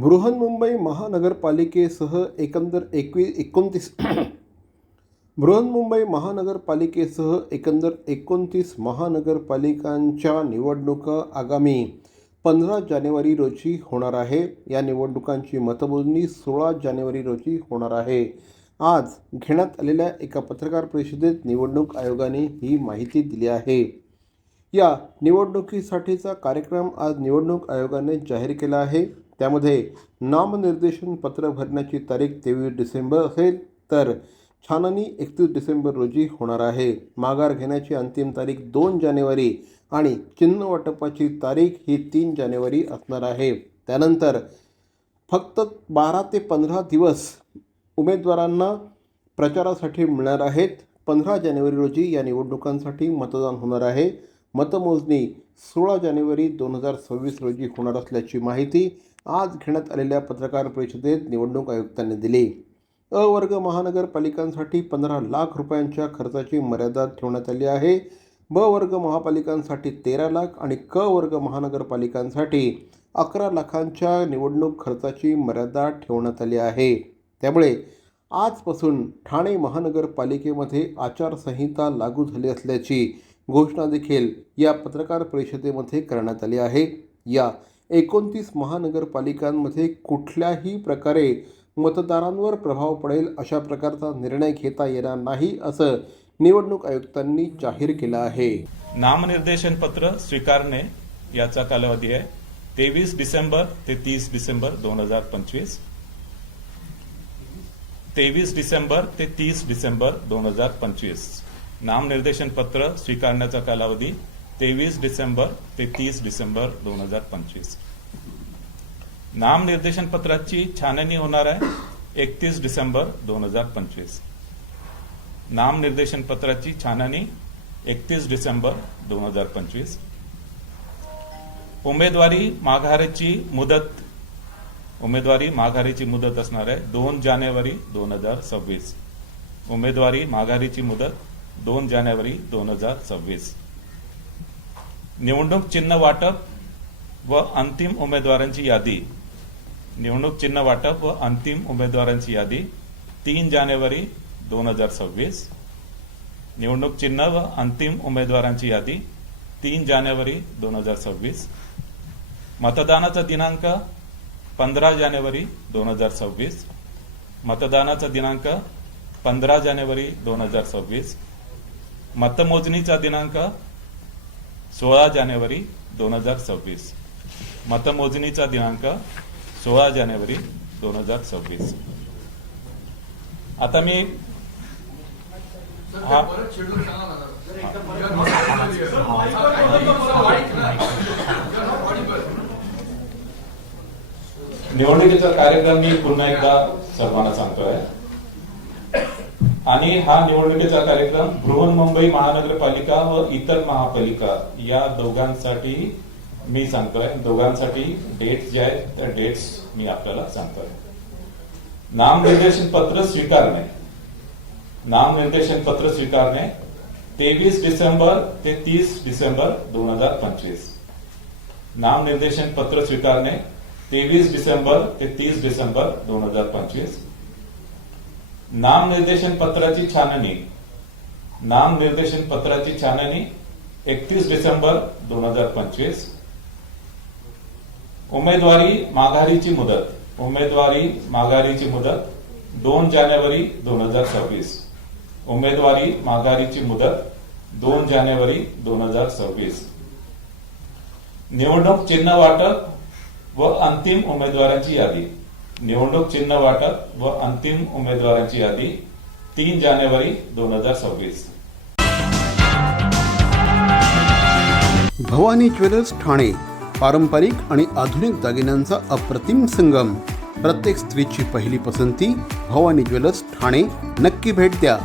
बृहन्मुंबई महानगरपालिकेसह एकंदर 29 बृहन्मुंबई महानगरपालिकेसह एकंदर 29 महानगरपालिकांच्या निवडणुका आगामी 15 जानेवारी रोजी होणार आहे। या निवडणुकांची मतमोजणी 16 जानेवारी रोजी होणार आहे। आज घेण्यात आलेल्या एका पत्रकार परिषदेत निवडणूक आयोगाने ही माहिती दिली आहे। या निवडणुकीसाठीचा कार्यक्रम आज निवडणूक आयोगाने जाहीर केला आहे। त्यामध्ये नामनिर्देशन पत्र भरण्याची तारीख 23 डिसेंबर असेल, तर छाननी 31 डिसेंबर रोजी होणार आहे। माघार घेण्याची अंतिम तारीख 2 जानेवारी आणि चिन्ह वाटपाची तारीख ही 3 जानेवारी असणार आहे। त्यानंतर फक्त 12 ते 15 दिवस उमेदवारांना प्रचारासाठी मिळणार आहेत। 15 जानेवारी रोजी या निवडणुकांसाठी मतदान होणार आहे। मतमोजणी 16 जानेवारी 2026 रोजी होणार असल्याची माहिती आज घेण्यात आलेल्या पत्रकार परिषदेत निवडणूक आयुक्तांनी दिली। अ वर्ग महानगरपालिकांसाठी 15 लाख रुपयांच्या खर्चाची मर्यादा ठेवण्यात आली आहे। ब वर्ग महापालिकांसाठी 13 लाख आणि क वर्ग महानगरपालिकांसाठी 11 लाखांच्या निवडणूक खर्चाची मर्यादा ठेवण्यात आली आहे। त्यामुळे आजपासून ठाणे महानगरपालिकेमध्ये आचारसंहिता लागू झाली असल्याची घोषणा देखील या पत्रकार परिषदेमध्ये करण्यात आली आहे। या 29 महानगरपालिकांमध्ये कुठल्याही प्रकारे मतदारांवर प्रभाव पडेल अशा प्रकारचा निर्णय घेता येणार नाही, असं निवडणूक आयुक्तांनी जाहीर केलं आहे। नामनिर्देशन पत्र स्वीकारणे याचा कालावधी आहे 23 डिसेंबर ते 30 डिसेंबर 2025। 23 डिसेंबर ते 30 डिसेंबर 2025 नामनिर्देशन पत्र स्वीकारण्याचा कालावधी 23 डिसेंबर ते 30 डिसेंबर 2025। नामनिर्देशन पत्राची छाननी होणार आहे 31 डिसेंबर 2025। नामनिर्देशन पत्राची छाननी 31 डिसेंबर 2025। उमेदवारी माघारीची मुदत असणार आहे 2 जानेवारी 2026। उमेदवारी माघारीची मुदत 2 जानेवारी 2026। निवडणूक चिन्ह वाटप व अंतिम उमेदवारांची यादी 3 जानेवारी 2026। निवडणूक चिन्ह व अंतिम उमेदवारांची यादी 3 जानेवारी 2026। मतदानाचा दिनांक 15 जानेवारी 2026। मतदानाचा दिनांक 15 जानेवारी 2026। मतमोजणीचा दिनांक 16 जानेवारी 2026। मतमोजणीचा दिनांक 16 जानेवारी 2026। आता मी निवडणुकीचा कार्यक्रम मी पुन्हा एकदा सर्वांना सांगतोय आणि हा निवडणुकीचा कार्यक्रम बृहन्मुंबई महानगरपालिका व इतर महापालिका या दोघांसाठी मी सांगतोय। दोघांसाठी डेट्स जे आहेत त्या डेट्स मी आपल्याला सांगतोय। नामनिर्देशन पत्र स्वीकारणे 23 डिसेंबर ते 30 डिसेंबर 2025। नामनिर्देशन पत्र स्वीकारणे 23 डिसेंबर ते 30 डिसेंबर 2025। नामनिर्देशन पत्राची छाननी 31 डिसेंबर 2025। उमेदवारी माघारीची मुदत 2 जानेवारी 2026। उमेदवारी माघारीची मुदत 2 जानेवारी 2026। निवडणूक चिन्ह वाटप व अंतिम उमेदवारांची यादी 3 जानेवारी 2026। भवानी ज्वेलर्स ठाणे पारंपरिक आणि आधुनिक दागिन्यांचा अप्रतिम संगम। प्रत्येक स्त्रीची पहिली पसंती भवानी ज्वेलर्स ठाणे। नक्की भेट द्या।